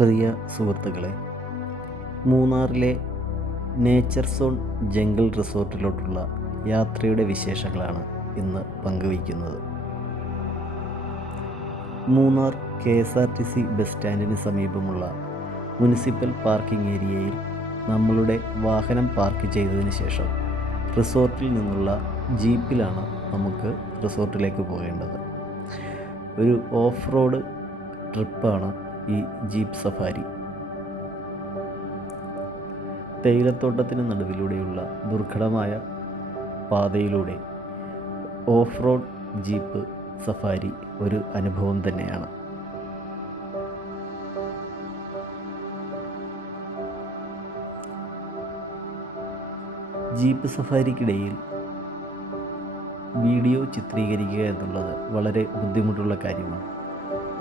പ്രിയ സുഹൃത്തുക്കളെ, മൂന്നാറിലെ nature zone jungle റിസോർട്ടിലോട്ടുള്ള യാത്രയുടെ വിശേഷങ്ങളാണ് ഇന്ന് പങ്കുവയ്ക്കുന്നത്. മൂന്നാർ KSRTC ബസ് സ്റ്റാൻഡിന് സമീപമുള്ള മുനിസിപ്പൽ പാർക്കിംഗ് ഏരിയയിൽ നമ്മളുടെ വാഹനം പാർക്ക് ചെയ്തതിന് ശേഷം റിസോർട്ടിൽ നിന്നുള്ള ജീപ്പിലാണ് നമുക്ക് റിസോർട്ടിലേക്ക് പോകേണ്ടത്. ഒരു ഓഫ് റോഡ് ട്രിപ്പാണ് ഈ ജീപ്പ് സഫാരി. തേയിലത്തോട്ടത്തിന് നടുവിലൂടെയുള്ള ദുർഘടമായ പാതയിലൂടെ ഓഫ് റോഡ് ജീപ്പ് സഫാരി ഒരു അനുഭവം തന്നെയാണ്. ജീപ്പ് സഫാരിക്കിടയിൽ വീഡിയോ ചിത്രീകരിക്കുക എന്നുള്ളത് വളരെ ബുദ്ധിമുട്ടുള്ള കാര്യമാണ്.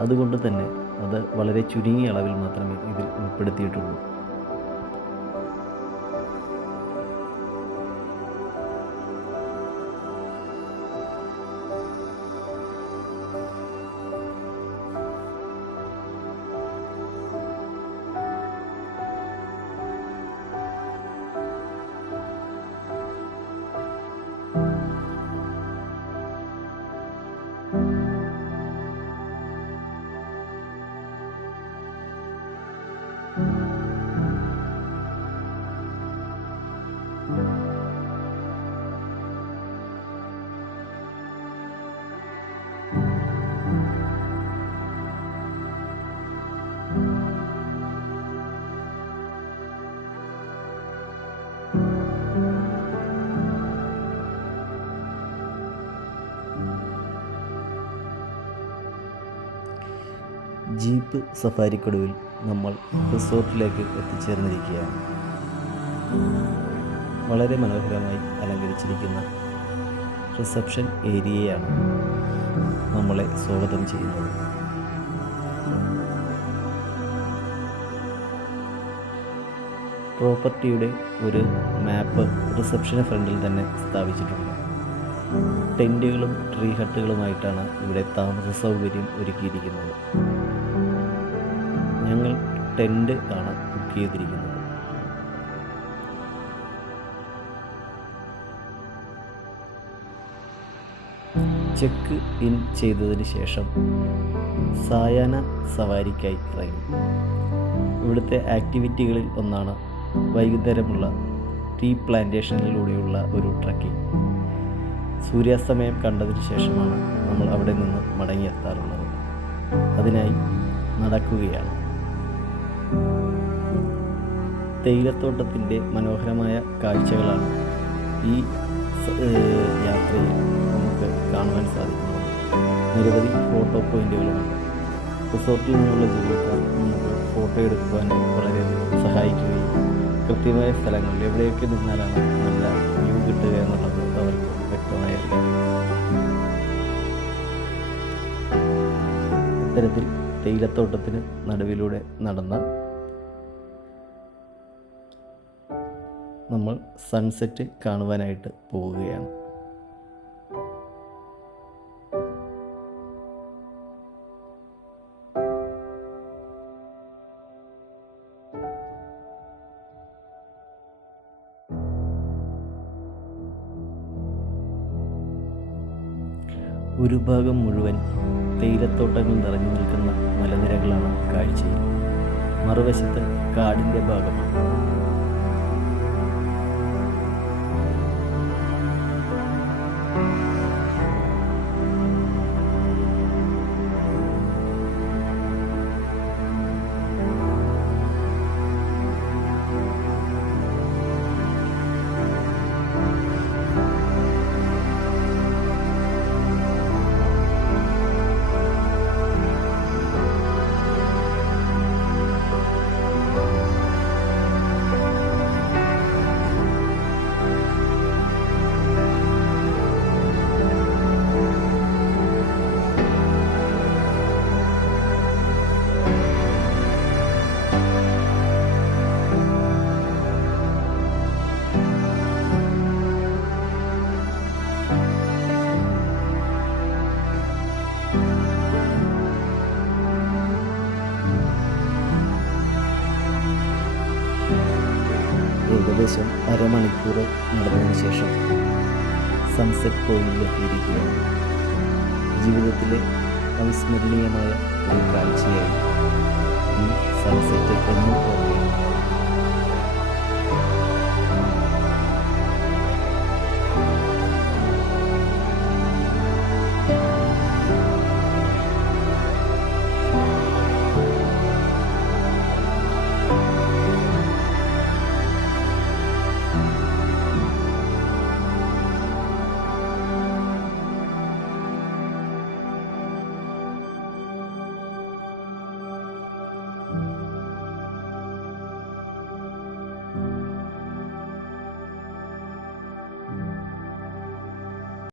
അതുകൊണ്ട് തന്നെ അത് വളരെ ചുരുങ്ങിയ അളവിൽ മാത്രമേ ഇതിൽ ഉൾപ്പെടുത്തിയിട്ടുള്ളൂ. ജീപ്പ് സഫാരിക്കൊടുവിൽ നമ്മൾ റിസോർട്ടിലേക്ക് എത്തിച്ചേർന്നിരിക്കുകയാണ്. വളരെ മനോഹരമായി അലങ്കരിച്ചിരിക്കുന്ന റിസപ്ഷൻ ഏരിയയാണ് നമ്മളെ സ്വാഗതം ചെയ്യുന്നത്. പ്രോപ്പർട്ടിയുടെ ഒരു മാപ്പ് റിസപ്ഷന് ഫ്രണ്ടിൽ തന്നെ സ്ഥാപിച്ചിട്ടുണ്ട്. ടെൻറ്റുകളും ട്രീ ഹട്ടുകളുമായിട്ടാണ് ഇവിടെ താമസ സൗകര്യം ഒരുക്കിയിരിക്കുന്നത്. ഞങ്ങൾ ടെൻറ്റ് ആണ് ബുക്ക് ചെയ്തിരിക്കുന്നത്. ചെക്ക് ഇൻ ചെയ്തതിന് ശേഷം സായാഹ്ന സവാരിക്കായി ഇറങ്ങി. ഇവിടുത്തെ ആക്ടിവിറ്റികളിൽ ഒന്നാണ് വൈകുന്നേരമുള്ള ടീ പ്ലാന്റേഷനിലൂടെയുള്ള ഒരു ട്രക്കിംഗ്. സൂര്യാസ്തമയം കണ്ടതിന് ശേഷമാണ് നമ്മൾ അവിടെ നിന്ന് മടങ്ങിയെത്താറുള്ളത്. അതിനായി നടക്കുകയാണ്. തേയിലത്തോട്ടത്തിൻ്റെ മനോഹരമായ കാഴ്ചകളാണ് ഈ യാത്രയിൽ നമുക്ക് കാണുവാൻ സാധിക്കുന്നത്. നിരവധി ഫോട്ടോ പോയിന്റുകളുമുണ്ട്. റിസോർട്ടിൽ നിന്നുള്ള ജീവനക്കാർ നമുക്ക് ഫോട്ടോ എടുക്കുവാനായി വളരെയധികം സഹായിക്കുകയും കൃത്യമായ സ്ഥലങ്ങളിൽ എവിടെയൊക്കെ നിന്നാലാണ് നല്ല വ്യൂ കിട്ടുക എന്നുള്ളത് അവർക്ക് വ്യക്തമായി അറിയാം. ഇത്തരത്തിൽ തേയിലത്തോട്ടത്തിന് നടുവിലൂടെ നടന്ന നമ്മൾ സൺസെറ്റ് കാണുവാനായിട്ട് പോവുകയാണ്. ഒരു ഭാഗം മുഴുവൻ തേയിലത്തോട്ടങ്ങൾ നിറഞ്ഞു നിൽക്കുന്ന മലനിരകളാണ് കാഴ്ചയിൽ. മറുവശത്ത് കാടിൻ്റെ ഭാഗമാണ്. ഏകദേശം അരമണിക്കൂർ നടന്നതിന് ശേഷം സൺസെറ്റ് പോയിന്റിലെത്തിയിരിക്കുകയാണ്. ജീവിതത്തിലെ അവിസ്മരണീയമായ ഒരു കാഴ്ചയായി ഈ സൺസെറ്റ് എന്നും ഓർമ്മയുണ്ടാകും.